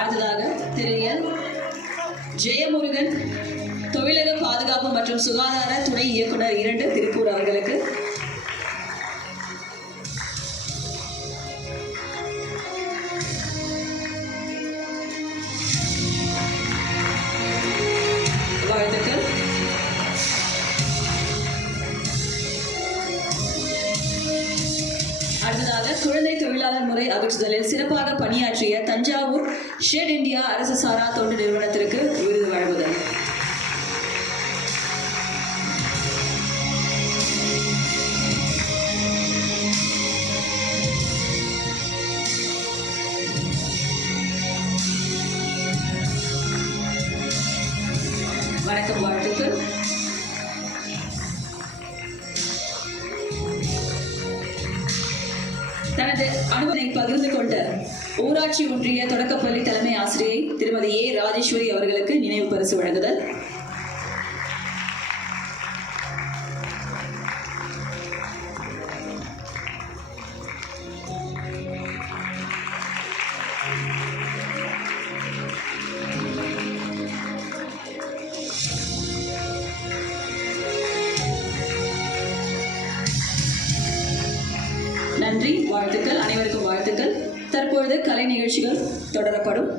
அடுத்ததாக திரு என் ஜெயமுருகன், தொழிலக பாதுகாப்பு மற்றும் சுகாதார துணை இயக்குனர் 2, திருப்பூர் அவர்களுக்கு. வாழ்த்துக்கள். அடுத்ததாக குழந்தை தொழிலாளர் முறை அகற்றுதலில் சிறப்பாக பணியாற்றிய தஞ்சாவூர் ஷெட் இந்தியா அரசு சாரா தொண்டு நிறுவனத்திற்கு விருது வழங்குதல். வணக்கம், வாழ்த்துக்கள். தனது அனுபவத்தை பகிர்ந்து கொண்ட ஊராட்சி ஒன்றிய தொடக்கப்பள்ளி தலைமை ஆசிரியை திருமதி ஏ ராஜேஸ்வரி அவர்களுக்கு நினைவு பரிசு வழங்குதல். நன்றி, வாழ்த்துக்கள். அனைவருக்கும் வாழ்த்துக்கள். தற்பொழுது கலை நிகழ்ச்சிகள் தொடரப்படும்.